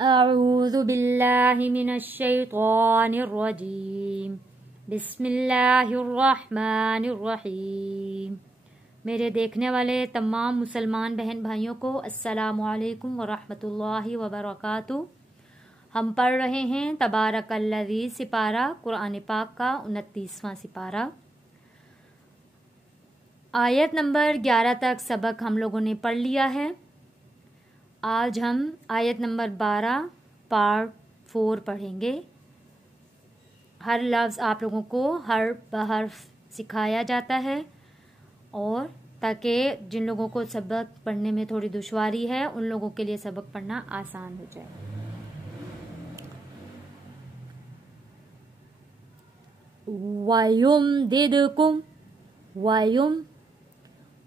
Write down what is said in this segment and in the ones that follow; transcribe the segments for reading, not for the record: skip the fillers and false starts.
अऊज़ु बिल्लाहि मिनश्शैतानिर्रजीम बिस्मिल्लाहिर्रहमानिर्रहीम। मेरे देखने वाले तमाम मुसलमान बहन भाइयों को अस्सलामु अलैकुम वरहमतुल्लाहि वबरकातुहू। हम पढ़ रहे हैं तबारकल्लज़ी सिपारा कुरान पाक का 29वां सिपारा, आयत नंबर 11 तक सबक हम लोगों ने पढ़ लिया है। आज हम आयत नंबर 12 पार्ट 4 पढ़ेंगे। हर लफ्ज़ आप लोगों को हर बहर्फ सिखाया जाता है और ताकि जिन लोगों को सबक पढ़ने में थोड़ी दुश्वारी है उन लोगों के लिए सबक पढ़ना आसान हो जाए।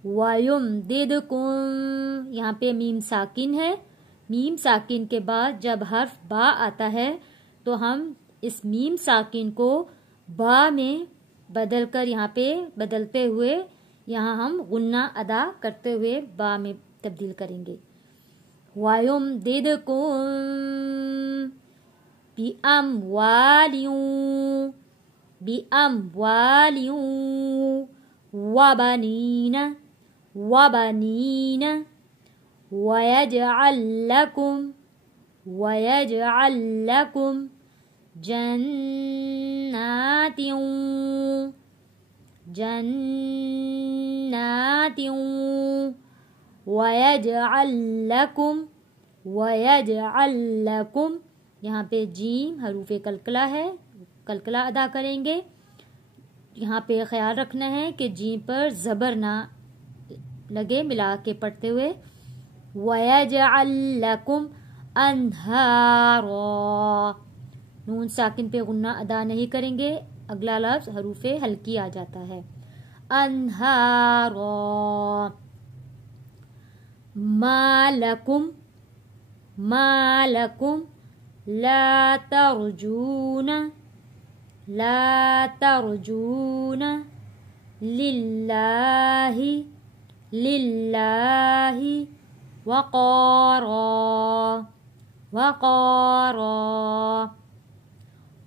वायुम दिदकुम, यहाँ पे मीम साकिन है। मीम साकिन के बाद जब हर्फ बा आता है तो हम इस मीम साकिन को बा में बदल कर यहाँ पे बदलते हुए यहाँ हम गुन्ना अदा करते हुए बा में तब्दील करेंगे। वायुम दिदकुम बिअमवालियूं वबनीना वयजअल लकुम जन्नातिं वयजअल लकुम। यहाँ पे जीम हरूफे कलकला है, कलकला अदा करेंगे। यहाँ पे ख्याल रखना है कि जीम पर ज़बर ना लगे, मिला के पढ़ते हुए। वयजअल लकुम अन्हारा, नून साकिन पे गुन्ना अदा नहीं करेंगे, अगला लफ्ज़ हरूफे हल्की आ जाता है। अन्हारा मालकुम ला तर्जून लिल्लाहि वक़ारा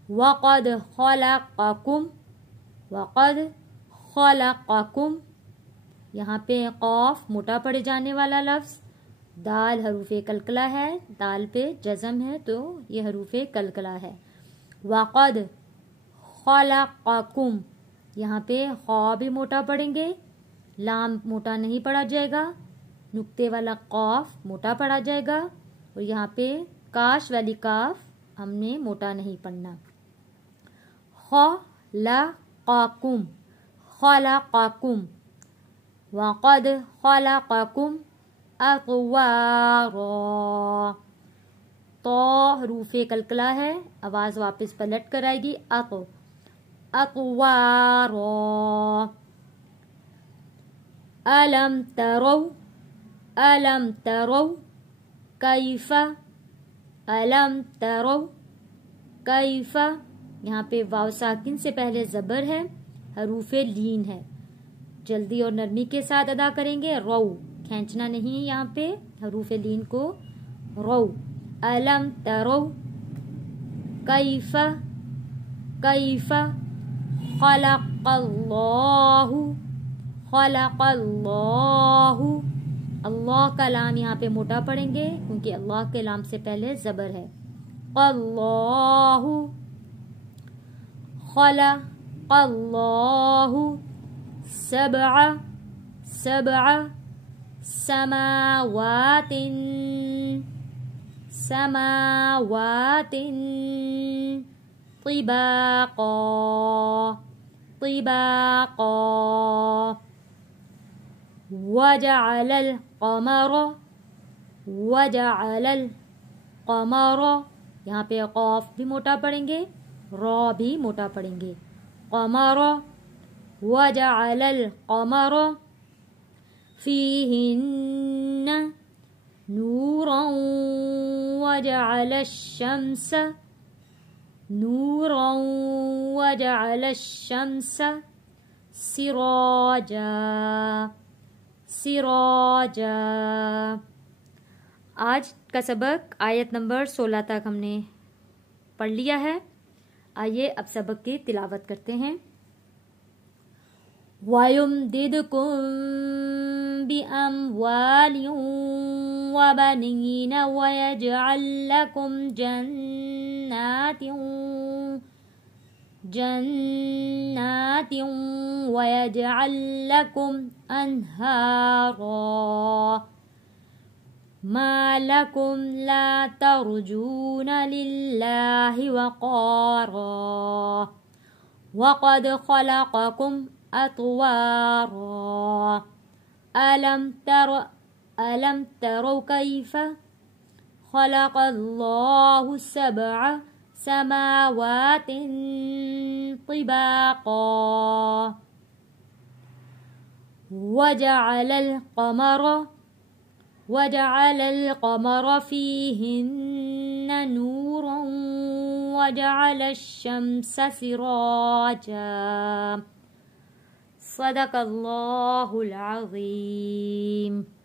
वक़द ख़लक़कुम। यहाँ पे क़ाफ मोटा पड़े जाने वाला लफ्ज़, दाल हरूफे कलकला है, दाल पे जज़म है तो ये हरूफे कलकला है। वक़द ख़लक़कुम, यहाँ पे ख़ा भी मोटा पड़ेंगे, लाम मोटा नहीं पड़ा जाएगा, नुक्ते वाला क़ाफ मोटा पड़ा जाएगा और यहाँ पे काश वाली काफ हमने मोटा नहीं पढ़ना। ख़लक़कुम वक़द ख़लक़कुम अतवारा। तो हरूफे कलकला है, आवाज़ वापस पलट कर आएगी। अतवारा अलम तरौ कैफ़ा। यहाँ पे वाव साकिन से पहले ज़बर है, हरूफे लीन है, जल्दी और नरमी के साथ अदा करेंगे। रौ खींचना नहीं है, यहाँ पे हरूफे लीन को रौ। अलम तरौ कैफ़ा खलक़ल्लाहु। अल्लाह का लाम यहाँ पे मोटा पड़ेंगे क्योंकि अल्लाह के लाम से पहले ज़बर है। खलक़ल्लाहु सबअ समावातिन तिबाक़ा वजअलल क़मर। यहाँ पे क़ाफ भी मोटा पड़ेंगे, रॉ भी मोटा पड़ेंगे। क़मर वजअलल क़मर फ़ीहिन्न नूरन वजअलश शम्स सिराजा। آج کا سبق آیت نمبر 16 تک ہم نے پڑھ لیا ہے. آئیے اب سبق کی تلاوت کرتے ہیں. وَيُمْدِدْكُمْ بِأَمْوَالٍ وَبَنِينَ وَيَجْعَلْ لَكُمْ جَنَّاتٍ وَيَجْعَلْ لَكُمْ أَنْهَارًا مَا لَكُمْ لَا تَرْجُونَ لِلَّهِ وَقَارًا وَقَدْ خَلَقَكُمْ أَطْوَارًا أَلَمْ تَرَوْا كَيْفَ خَلَقَ اللَّهُ سَبْعَ سَمَاوَاتٍ طِبَاقًا وَجَعَلَ الْقَمَرَ فِيهِنَّ نُورًا وَجَعَلَ الشَّمْسَ سِرَاجًا. صدق اللہ العظیم.